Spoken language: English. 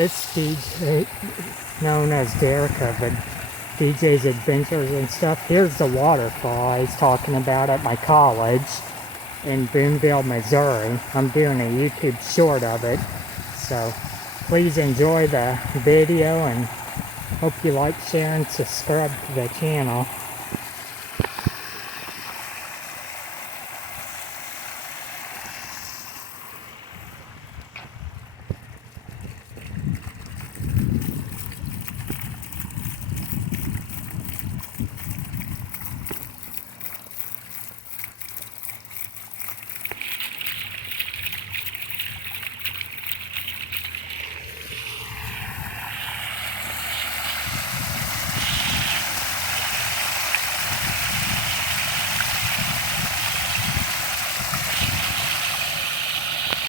This DJ, known as Derica, but DJ's Adventures and stuff. Here's the waterfall I was talking about at my college in Boonville, Missouri. I'm doing a YouTube short of it. So please enjoy the video and hope you like, share, and subscribe to the channel.